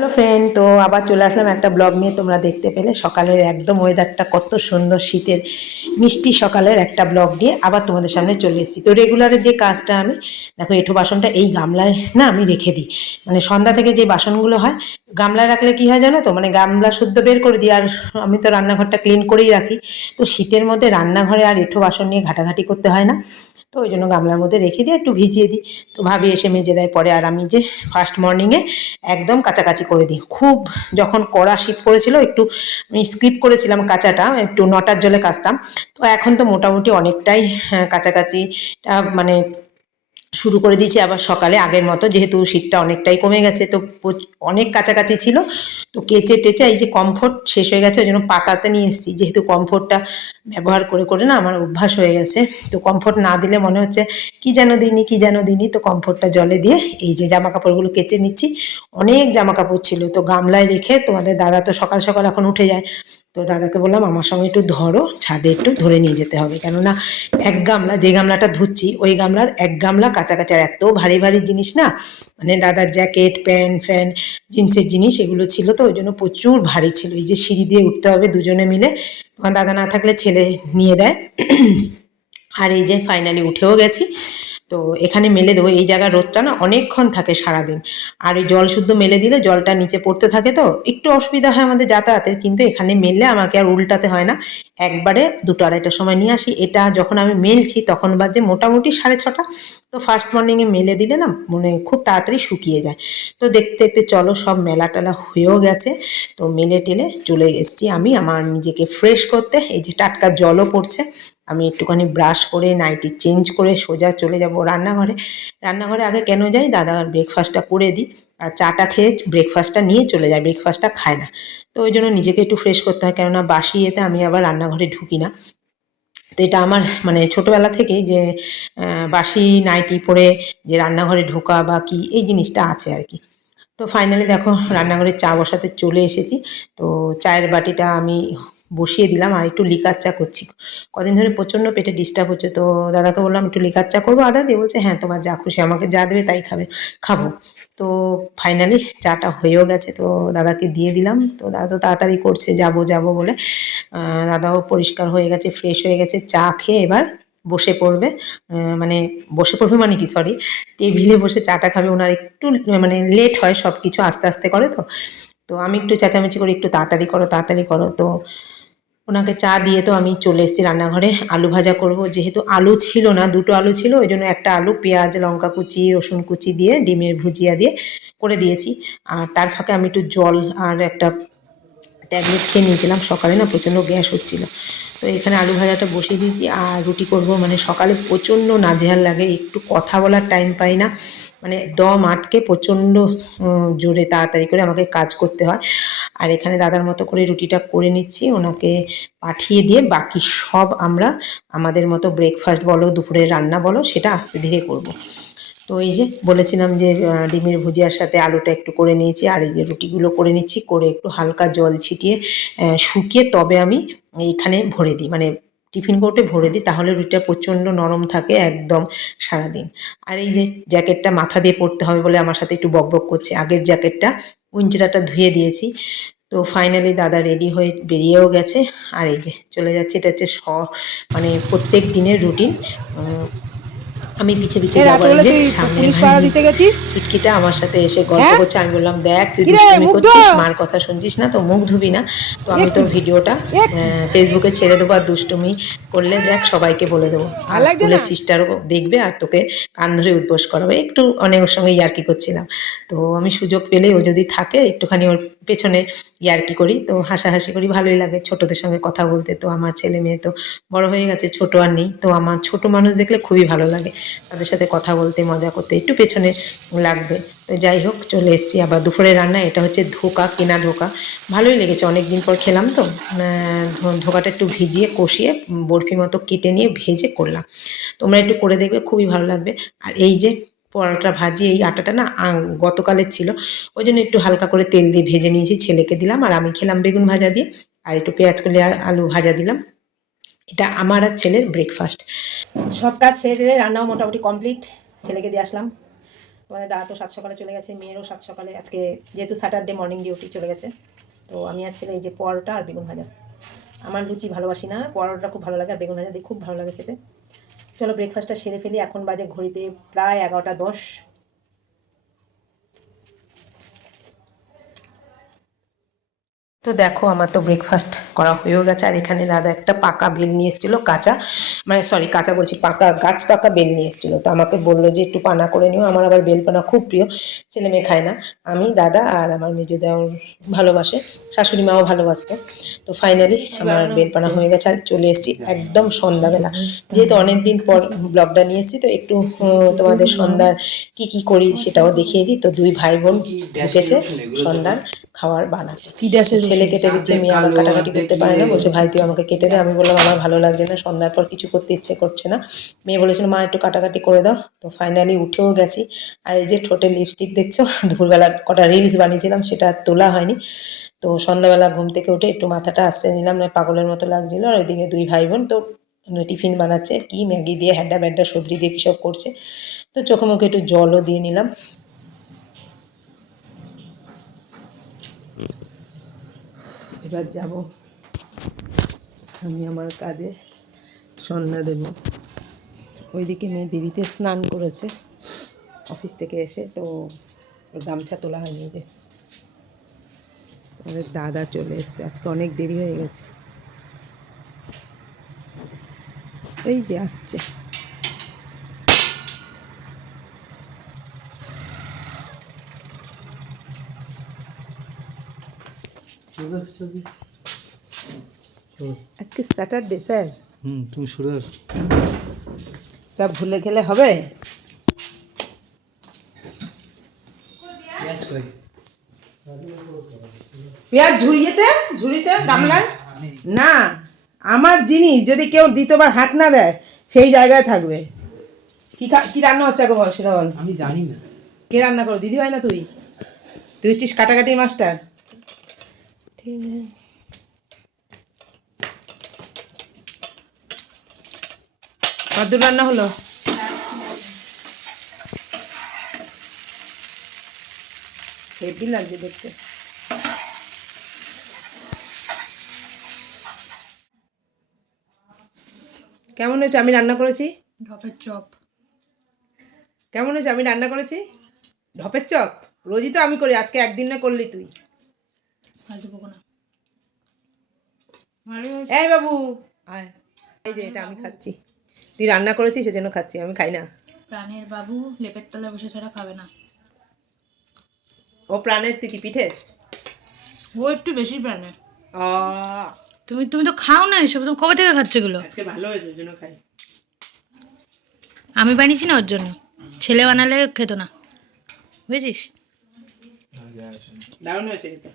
Hello friend তো আবার চলে আসলাম একটা ব্লগ নিয়ে, তোমরা দেখতে পেলে। সকালের একদম ওয়েদারটা কত সুন্দর, শীতের মিষ্টি সকালের একটা ব্লগ নিয়ে আবার তোমাদের সামনে চলে এসেছি। তো রেগুলারের যে কাজটা আমি, দেখো, এঁঠো বাসনটা এই গামলায় না আমি রেখে দিই। মানে সন্ধ্যা থেকে যে বাসনগুলো হয়, গামলায় রাখলে কি হয় জানো তো? মানে গামলা শুদ্ধ বের করে দিই, আর আমি তো রান্নাঘরটা ক্লিন করেই রাখি। তো শীতের মধ্যে রান্নাঘরে আর এঁঠো বাসন নিয়ে ঘাটাঘাটি করতে হয় না। তো ওই জন্য গামলার মধ্যে রেখে দিয়ে একটু ভিজিয়ে দিই। তো ভাবি এসে মেজে দেয় পরে আর আমি যে ফার্স্ট মর্নিংয়ে একদম কাছাকাছি করে দিই। খুব যখন কড়া শীত পড়েছিল একটু আমি স্কিপ করেছিলাম কাঁচাটা একটু নটার জলে কাচতাম। তো এখন তো মোটামুটি অনেকটাই হ্যাঁ, কাছাকাছিটা মানে শুরু করে দিয়েছি আবার সকালে আগের মতো, যেহেতু শীতটা অনেকটাই কমে গেছে, তো অনেক কাছাকাছি ছিল। তো কেচে টেচে এই যে কমফোর্ট শেষ হয়ে গেছে, ওই জন্য পাতাতে নিয়ে এসেছি। যেহেতু কমফোর্টটা ব্যবহার করে করে না আমার অভ্যাস হয়ে গেছে, তো কমফোর্ট না দিলে মনে হচ্ছে কি যেন দিইনি, কি যেন দিইনি, তো কমফোর্টটা জলে দিয়ে এই যে জামা কাপড়গুলো কেচে নিচ্ছি। অনেক জামা কাপড় ছিল, তো গামলায় রেখে তোমাদের দাদা তো সকাল সকাল এখন উঠে যায়। তো দাদাকে বললাম, আমার সঙ্গে একটু ধরো, ছাদে একটু ধরে নিয়ে যেতে হবে। কেননা এক গামলা, যে গামলাটা ধুচ্ছি, ওই গামলার এক গামলা কাছাকাছি আর এত ভারী ভারী জিনিস না মানে দাদার জ্যাকেট, প্যান্ট, ফ্যান, জিন্সের জিনিস, এগুলো ছিল তো, ওই জন্য প্রচুর ভারী ছিল। এই যে সিঁড়ি দিয়ে উঠতে হবে দুজনে মিলে, তোমার দাদা না থাকলে ছেলে নিয়ে দেয়। আর এই যে ফাইনালি উঠেও গেছি। তো এখানে মেলে দেবো। এই জায়গার রোদটা না অনেকক্ষণ থাকে সারাদিন। আর এই জল শুদ্ধ মেলে দিলে জলটা নিচে পড়তে থাকে তো, একটু অসুবিধা হয় আমাদের যাতায়াতের, কিন্তু এখানে মেললে আমাকে আর উল্টাতে হয় না। একবারে দুটো আড়াইটার সময় নিয়ে আসি। এটা যখন আমি মেলছি তখন বাজে মোটামুটি সাড়ে ছটা। তো ফার্স্ট মর্নিংয়ে মেলে দিলে না মানে খুব তাড়াতাড়ি শুকিয়ে যায়। তো দেখতে দেখতে চলো সব মেলা টেলা হয়েও গেছে। তো মেলে টেলে চলে এসেছি আমি। আমার নিজেকে ফ্রেশ করতে। এই যে টাটকা জলও পড়ছে। আমি একটুখানি ব্রাশ করে নাইটি চেঞ্জ করে সোজা চলে যাব রান্নাঘরে। রান্নাঘরে আগে কেন যাই? দাদা ব্রেকফাস্টটা করে দিই। আর চাটা খেয়ে ব্রেকফাস্টটা নিয়ে চলে যায় ব্রেকফাস্টটা খায় না। তো ওই জন্য নিজেকে একটু ফ্রেশ করতে হয়। কেননা বাসি এতে আমি আবার রান্নাঘরে ঢুকি না। তো এটা আমার মানে ছোটোবেলা থেকেই যে বাসি নাইটি পরে যে রান্নাঘরে ঢোকা বা কি, এই জিনিসটা আছে আর কি। তো ফাইনালি দেখো, রান্নাঘরে চা বসাতে চলে এসেছি। তো চায়ের বাটিটা আমি বসিয়ে দিলাম আর একটু লিকার চা করছি। কদিন ধরে প্রচণ্ড পেটে ডিস্টার্ব হচ্ছে, তো দাদাকে বললাম একটু লিকার চা করব। আদা দিয়ে বলছে হ্যাঁ তোমার যা খুশি, আমাকে যা দেবে তাই খাবে, খাব। তো ফাইনালি চাটা হয়েও গেছে, তো দাদাকে দিয়ে দিলাম। তো দাদা তো তাড়াতাড়ি করছে, যাব যাব বলে। দাদাও পরিষ্কার হয়ে গেছে ফ্রেশ হয়ে গেছে, চা খেয়ে এবার বসে পড়বে। মানে বসে পড়বে মানে কি সরি টেবিলে বসে চাটা খাবে। ওনার একটু মানে লেট হয় সব কিছু আস্তে আস্তে করে তো। তো আমি একটু চেঁচামেচি করি, একটু তাড়াতাড়ি করো তাড়াতাড়ি করো। তো ওনাকে চা দিয়ে তো আমি চলে এসেছি রান্নাঘরে। আলু ভাজা করব। যেহেতু আলু ছিল না, দুটো আলু ছিল, ওই জন্য একটা আলু, পেঁয়াজ, লঙ্কা কুচি, রসুন কুচি দিয়ে, ডিমের ভুজিয়া দিয়ে করে দিয়েছি। আর তার ফাঁকে আমি একটু জল আর একটা ট্যাবলেট খেয়ে নিয়েছিলাম। সকালে না প্রচণ্ড গ্যাস হচ্ছিল। তো এখানে আলু ভাজাটা বসিয়ে দিয়েছি। আর রুটি করব মানে সকালে প্রচণ্ড নাজেহাল লাগে। একটু কথা বলার টাইম পাই না। মানে দম আটকে প্রচণ্ড জোরে তাড়াতাড়ি করে আমাকে কাজ করতে হয় আর এখানে দাদার মতো করে রুটিটা করে নিচ্ছি, ওনাকে পাঠিয়ে দিয়ে বাকি সব আমরা, আমাদের মতো ব্রেকফাস্ট বলো, দুপুরের রান্না বলো, সেটা আস্তে ধীরে করব। তো এই যে বলেছিলাম যে ডিমের ভুজিয়ার সাথে আলুটা একটু করে নিয়েছি, আর এই যে রুটিগুলো করে নিচ্ছি, করে একটু হালকা জল ছিটিয়ে শুকিয়ে তবে আমি এইখানে ভরে দিই মানে টিফিন কোটে ভরে দিই তাহলে রুটিটা প্রচণ্ড নরম থাকে একদম সারাদিন। আর এই যে জ্যাকেটটা মাথা দিয়ে পরতে হবে বলে আমার সাথে একটু বকবক করছে আগের জ্যাকেটটা উঞ্জিরাটা ধুয়ে দিয়েছি। তো ফাইনালি দাদা রেডি হয়ে বেরিয়েও গেছে। আর এই যে চলে যাচ্ছে এটা হচ্ছে স মানে প্রত্যেক দিনের রুটিন আমি পিছে পিছে যাব যে সামনে পুলিশ পাহারা দিতে গেছিস? চুটকিটা আমার সাথে এসে গল্প হ্যাঁ? করছে আমি বললাম দেখ তুই দুষ্টুমি করছিস মার কথা শুনছিস না তো মুখ ধুবি না। তো আমি তো ভিডিওটা। ফেসবুকে ছেড়ে দেবো আর দুষ্টুমি করলে দেখ সবাইকে বলে দেবো। আর স্কুলের সিস্টারও দেখবে আর তোকে কান ধরে উদ্বোস করাবে। একটু অনেক ওর সঙ্গে ইয়ার্কি করছিলাম। তো আমি সুযোগ পেলে ও যদি থাকে একটুখানি ওর পেছনে ইয়ার্কি করি তো হাসাহাসি করি ভালোই লাগে। ছোটদের সঙ্গে কথা বলতে তো আমার ছেলে মেয়ে তো বড় হয়ে গেছে ছোট আর নেই। তো আমার ছোট মানুষ দেখলে খুবই ভালো লাগে। তাদের সাথে কথা বলতে, মজা করতে, একটু পেছনে লাগবে। তো যাই হোক, চলে এসেছি আবার দুপুরে রান্না, এটা হচ্ছে ধোকা, কেনা ধোকা। ভালোই লেগেছে অনেক দিন পর খেলাম তো। ধোকাটা একটু ভিজিয়ে, কষিয়ে বরফি মতো কেটে নিয়ে ভেজে করলাম। তোমরা একটু করে দেখবে, খুবই ভালো লাগবে। আর এই যে পরোটা ভাজি, এই আটাটা না গতকালের ছিল। ওই জন্য একটু হালকা করে তেল দিয়ে ভেজে নিয়েছি, ছেলেকে দিলাম। আর আমি খেলাম বেগুন ভাজা দিয়ে। আর একটু পেঁয়াজ আর আলু ভাজা দিলাম। এটা আমার আর ছেলের ব্রেকফাস্ট সব কাজ সেরে রান্নাও মোটামুটি কমপ্লিট ছেলেকে দিয়ে আসলাম। তোমাদের দাদা তো সাত সকালে চলে গেছে, মেয়েরও সাত সকালে। আজকে যেহেতু স্যাটারডে মর্নিং ডিউটি চলে গেছে, তো আমি আর ছেলে এই যে পরোটা আর বেগুন ভাজা। আমার লুচি ভালোবাসি না পরোটা খুব ভালো লাগে আর বেগুন ভাজা দিয়ে খুব ভালো লাগে খেতে। চলো ব্রেকফাস্টটা সেরে ফেলি, এখন বাজে ঘড়িতে প্রায় এগারোটা দশ। তো দেখো আমার তো ব্রেকফাস্ট করা হয়েও গেছে। আর এখানে দাদা একটা পাকা বেল নিয়ে এসেছিল কাঁচা। মানে সরি কাঁচা বলছি পাকা গাছ পাকা বেল নিয়ে এসেছিল। তো আমাকে বলল যে একটু পানা করে নিও। আমার আবার বেল পানা খুব প্রিয়। ছেলে মেয়ে খায় না। আমি দাদা আর আমার মেজো দেওয়ার ভালোবাসে। শাশুড়ি মাও ভালোবাসতো। তো ফাইনালি আমার বেলপানা হয়ে গেছে আর চলে এসেছি একদম সন্ধ্যাবেলা। যেহেতু অনেক দিন পর ব্লগটা নিয়ে এসেছি তো একটু তোমাদের সন্ধ্যার কি কি করি সেটাও দেখিয়ে দিই। তো দুই ভাই বোন ঢুকেছে সন্ধ্যার খাওয়ার বানাতে। ছেলে কেটে দিচ্ছে মেয়ে আবার কাটাকাটি করতে পারে না বলছে ভাই তুই আমাকে কেটে দে। আমি বললাম আমার ভালো লাগছে না সন্ধ্যার পর কিছু করতে ইচ্ছে করছে না। মেয়ে বলেছিল মা একটু কাটাকাটি করে দাও। তো ফাইনালি উঠেও গেছি। আর এই যে ঠোঁটে লিপস্টিক দেখছ দুপুরবেলা কটা রিলস বানিয়েছিলাম সেটা তোলা হয়নি। তো সন্ধ্যাবেলা ঘুম থেকে উঠে একটু মাথাটা আসতে নিলাম না পাগলের মতো লাগছিল। আর ওইদিকে দুই ভাই বোন তো টিফিন বানাচ্ছে কি ম্যাগি দিয়ে হ্যাডা ব্যাডা সবজি দিয়ে কী সব করছে। তো চোখে মুখে একটু জলও দিয়ে নিলাম। এবার যাব। আমি আমার কাজে সন্ধ্যা দেব। ওইদিকে মেয়ে দেরিতে স্নান করেছে অফিস থেকে এসে, তো গামছা তোলা হয়নি যে আমাদের দাদা চলে এসছে। আজকে অনেক দেরি হয়ে গেছে। এই যে আসছে। আজকে স্যাটারডে স্যার। হুম তুমি সুরেশ সব ভুলে গেলে হবে? পেঁয়াজ ঝুড়িয়েতে ঝুড়িতে গামলায়? না আমার জিনিস যদি কেউ দ্বিতীয়বার হাত না দেয় সেই জায়গায় থাকবে। কি খা- কি রান্না হচ্ছে আগে বল সেটা বল। আমি জানি না। কে রান্না করো দিদি ভাই না তুই? তুই হচ্ছিস কাটাকাটি মাস্টার। ঠিক আছে। কদ্দূর রান্না হলো? হেভি লাগছে দেখতে। কেমন হয়েছে? আমি রান্না করেছি? ঢপের চপ। কেমন হয়েছে? আমি রান্না করেছি? ঢপের চপ? রোজই তো আমি করি আজকে একদিন না করলি তুই। এই বাবু। আয়। এই যে এটা আমি খাচ্ছি। তুই রান্না করেছিস সেজন্য খাচ্ছি আমি খাই না। প্রাণের বাবু লেপের তলায় বসে ছাড়া খাবে না। ও প্রাণের তুই কি পিঠের? ও একটু বেশি প্রাণের। তুমি তুমি তো খাও না এসব তুমি কবে থেকে খাচ্ছ এগুলো? আজকে ভালো হয়েছে জন্য খাই। আমি বানিয়েছি না ওর জন্য। ছেলে বানালে খেতো না। বুঝেছিস? দারুণ হয়েছে এটা